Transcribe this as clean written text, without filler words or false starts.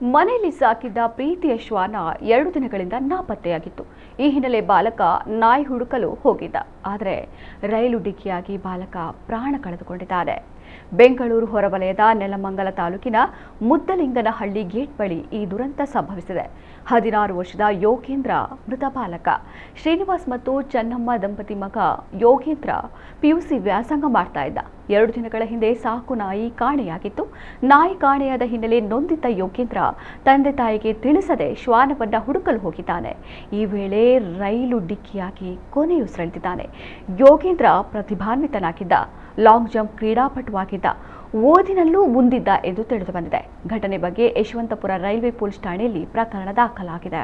ಮನೆಯಲ್ಲಿ ಸಾಕಿದ್ದ ಪ್ರೀತಿಯ ಶ್ವಾನ 2 ದಿನಗಳಿಂದ ನಾಪತ್ತೆಯಾಗಿತ್ತು. ಈ ಹಿನ್ನೆಲೆ ಬಾಲಕ ನಾಯಿ ಹುಡುಕಲು ಹೋಗಿದ್ದ. ಆದರೆ ರೈಲು ಡಿಕ್ಕಿಯಾಗಿ ಬಾಲಕ ಪ್ರಾಣ ಕಳೆದುಕೊಂಡಿದ್ದಾನೆ. ಬೆಂಗಳೂರು ಹೊರವಲಯದ ನೆಲಮಂಗಲ ತಾಲೂಕಿನ ಮುದ್ದಲಿಂಗನಹಳ್ಳಿ ಗೇಟ್ ಬಳಿ ಈ ದುರಂತ ಸಂಭವಿಸಿದೆ. 16 ವರ್ಷದ ಯೋಗೇಂದ್ರ ಮೃತ ಬಾಲಕ. ಶ್ರೀನಿವಾಸ್ ಮತ್ತು ಚೆನ್ನಮ್ಮ ದಂಪತಿ ಮಗ ಯೋಗೇಂದ್ರ ಪಿಯುಸಿ ವ್ಯಾಸಂಗ ಮಾಡ್ತಾ ಇದ್ದ. 2 ದಿನಗಳ ಹಿಂದೆ ಸಾಕು ನಾಯಿ ಕಾಣೆಯಾಗಿತ್ತು. ನಾಯಿ ಕಾಣೆಯಾದ ಹಿನ್ನೆಲೆ ನೊಂದಿದ್ದ ಯೋಗೇಂದ್ರ ತಂದೆ ತಾಯಿಗೆ ತಿಳಿಸದೆ ಶ್ವಾನವನ್ನ ಹುಡುಕಲು ಹೋಗಿದ್ದಾನೆ. ಈ ವೇಳೆ ರೈಲು ಡಿಕ್ಕಿಯಾಗಿ ಕೊನೆಯುಸಿರೆಳೆದಿದ್ದಾನೆ. ಯೋಗೇಂದ್ರ ಪ್ರತಿಭಾನ್ವಿತನಾಗಿದ್ದ, ಲಾಂಗ್ ಜಂಪ್ ಕ್ರೀಡಾಪಟುವಾಗಿದ್ದ, ಓದಿನಲ್ಲೂ ಮುಂದಿದ್ದ ಎಂದು ತಿಳಿದು ಬಂದಿದೆ. ಘಟನೆ ಬಗ್ಗೆ ಯಶವಂತಪುರ ರೈಲ್ವೆ ಪೊಲೀಸ್ ಠಾಣೆಯಲ್ಲಿ ಪ್ರಕರಣ ದಾಖಲಾಗಿದೆ.